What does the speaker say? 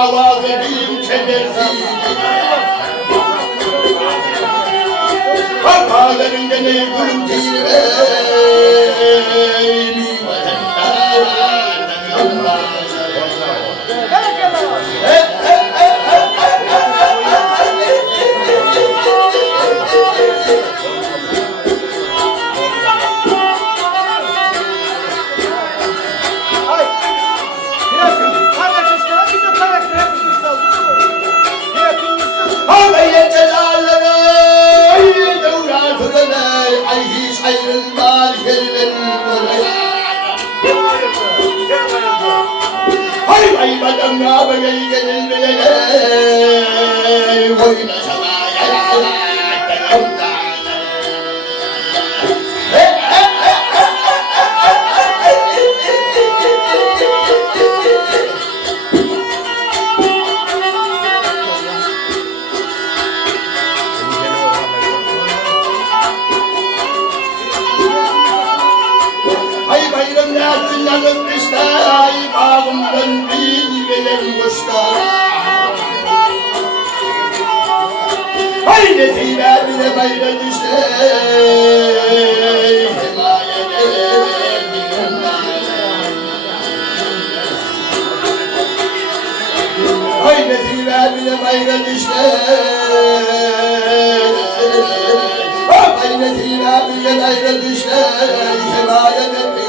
avazı bin kedersiz. Harpalarında ne gülümtür ey mi vatandaşlardan Allah. Ayrılmaz yerler hay hay badamla bagay gelin bilene oyna sana Yanıp işler bağımdan bilmeden boşlar. Haynetiler bile bayra düştü himayede haynetiler bile bayra düştü haynetiler bile bayra düştü himayede